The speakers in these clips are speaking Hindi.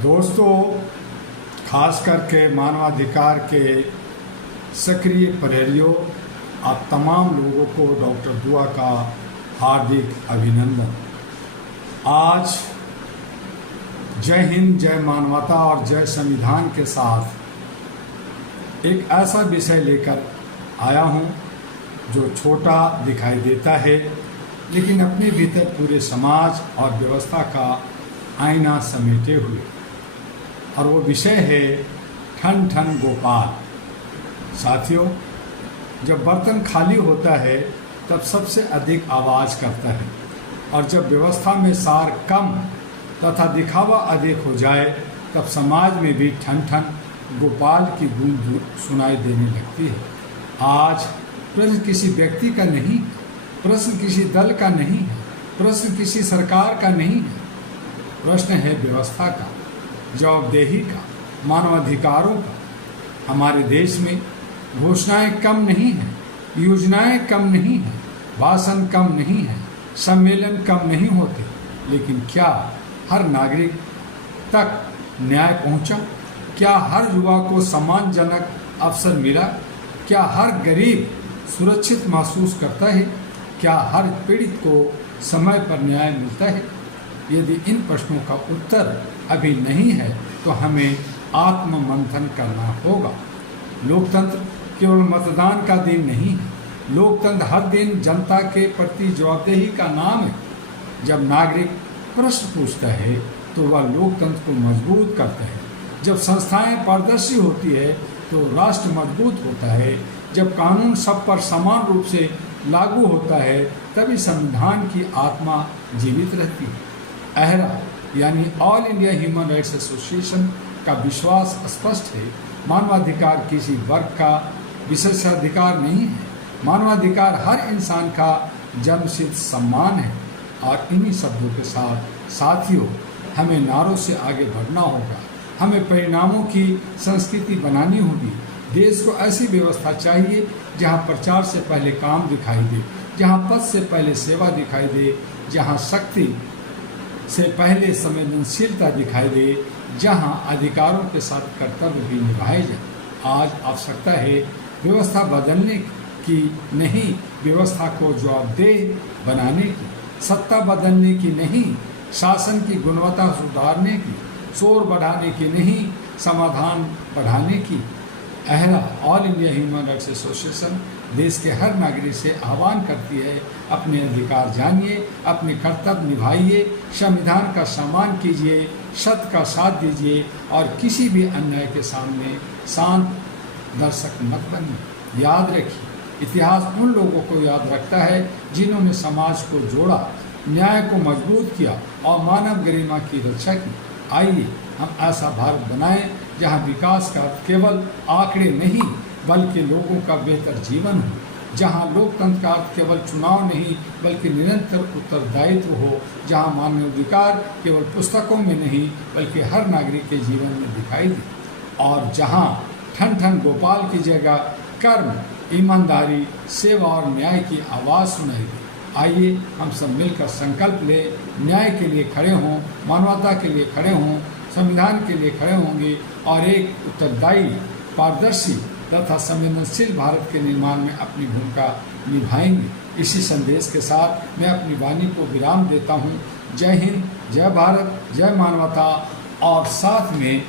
दोस्तों, खास करके मानवाधिकार के सक्रिय प्रहरियों आप तमाम लोगों को डॉक्टर दुआ का हार्दिक अभिनंदन। आज जय हिंद, जय मानवता और जय संविधान के साथ एक ऐसा विषय लेकर आया हूं जो छोटा दिखाई देता है, लेकिन अपने भीतर पूरे समाज और व्यवस्था का आईना समेटे हुए, और वो विषय है ठन ठन गोपाल। साथियों, जब बर्तन खाली होता है तब सबसे अधिक आवाज़ करता है, और जब व्यवस्था में सार कम तथा दिखावा अधिक हो जाए तब समाज में भी ठन ठन गोपाल की गूंज सुनाई देने लगती है। आज प्रश्न किसी व्यक्ति का नहीं, प्रश्न किसी दल का नहीं है, प्रश्न किसी सरकार का नहीं है, प्रश्न है व्यवस्था का, जवाबदेही का, मानवाधिकारों का। हमारे देश में घोषणाएं कम नहीं हैं, योजनाएं कम नहीं हैं, भाषण कम नहीं है, सम्मेलन कम नहीं होते, लेकिन क्या हर नागरिक तक न्याय पहुंचा? क्या हर युवा को सम्मानजनक अवसर मिला? क्या हर गरीब सुरक्षित महसूस करता है? क्या हर पीड़ित को समय पर न्याय मिलता है? यदि इन प्रश्नों का उत्तर अभी नहीं है तो हमें आत्ममंथन करना होगा। लोकतंत्र केवल मतदान का दिन नहीं है, लोकतंत्र हर दिन जनता के प्रति जवाबदेही का नाम है। जब नागरिक प्रश्न पूछता है तो वह लोकतंत्र को मजबूत करता है। जब संस्थाएं पारदर्शी होती है तो राष्ट्र मजबूत होता है। जब कानून सब पर समान रूप से लागू होता है तभी संविधान की आत्मा जीवित रहती है। अहरा यानी all India human rights association का विश्वास स्पष्ट है, मानवाधिकार किसी वर्ग का विशेषाधिकार नहीं है। मानवाधिकार हर इंसान का जन्मसिद्ध सम्मान है। और इन्हीं शब्दों के साथ साथियों, हमें नारों से आगे बढ़ना होगा, हमें परिणामों की संस्कृति बनानी होगी। देश को ऐसी व्यवस्था चाहिए जहां प्रचार से पहले काम दिखाई दे, जहां पद से पहले सेवा दिखाई दे, जहां शक्ति से पहले संवेदनशीलता दिखाई दे, जहां अधिकारों के साथ कर्तव्य भी निभाए जाए। आज आवश्यकता है व्यवस्था बदलने की नहीं, व्यवस्था को जवाबदेह बनाने की, सत्ता बदलने की नहीं, शासन की गुणवत्ता सुधारने की, शोर बढ़ाने की नहीं, समाधान बढ़ाने की। अहरा all India human rights association देश के हर नागरिक से आह्वान करती है, अपने अधिकार जानिए, अपने कर्तव्य निभाइए, संविधान का सम्मान कीजिए, सत्य का साथ दीजिए और किसी भी अन्याय के सामने शांत दर्शक मत बनिए। याद रखिए, इतिहास उन लोगों को याद रखता है जिन्होंने समाज को जोड़ा, न्याय को मजबूत किया और मानव गरिमा की रक्षा की। आइए हम ऐसा भारत बनाएं जहां विकास का केवल आंकड़े नहीं बल्कि लोगों का बेहतर जीवन हो, जहां लोकतंत्र का केवल चुनाव नहीं बल्कि निरंतर उत्तरदायित्व हो, जहां मानवाधिकार केवल पुस्तकों में नहीं बल्कि हर नागरिक के जीवन में दिखाई दे, और जहां ठन ठन गोपाल की जगह कर्म, ईमानदारी, सेवा और न्याय की आवाज़ सुनाई दे। आइए हम सब मिलकर संकल्प ले, न्याय के लिए खड़े हों, मानवता के लिए खड़े हों, संविधान के लिए खड़े होंगे और एक उत्तरदायी, पारदर्शी तथा संवेदनशील भारत के निर्माण में अपनी भूमिका निभाएंगे। इसी संदेश के साथ मैं अपनी वाणी को विराम देता हूँ। जय हिंद, जय भारत, जय मानवता। और साथ में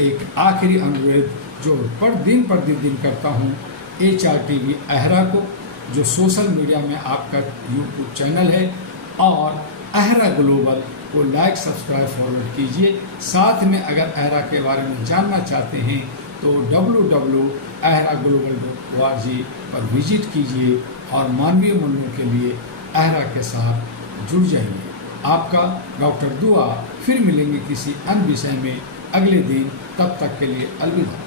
एक आखिरी अनुरोध जो दिन प्रतिदिन करता हूँ, HRTV अहरा को, जो सोशल मीडिया में आपका यूट्यूब चैनल है, और अहरा ग्लोबल को लाइक, सब्सक्राइब, फॉरवर्ड कीजिए। साथ में अगर अहरा के बारे में जानना चाहते हैं तो www.ahraglobal.org पर विजिट कीजिए और मानवीय मूल्यों के लिए अहरा के साथ जुड़ जाइए। आपका डॉक्टर दुआ। फिर मिलेंगे किसी अन्य विषय में अगले दिन, तब तक के लिए अलविदा।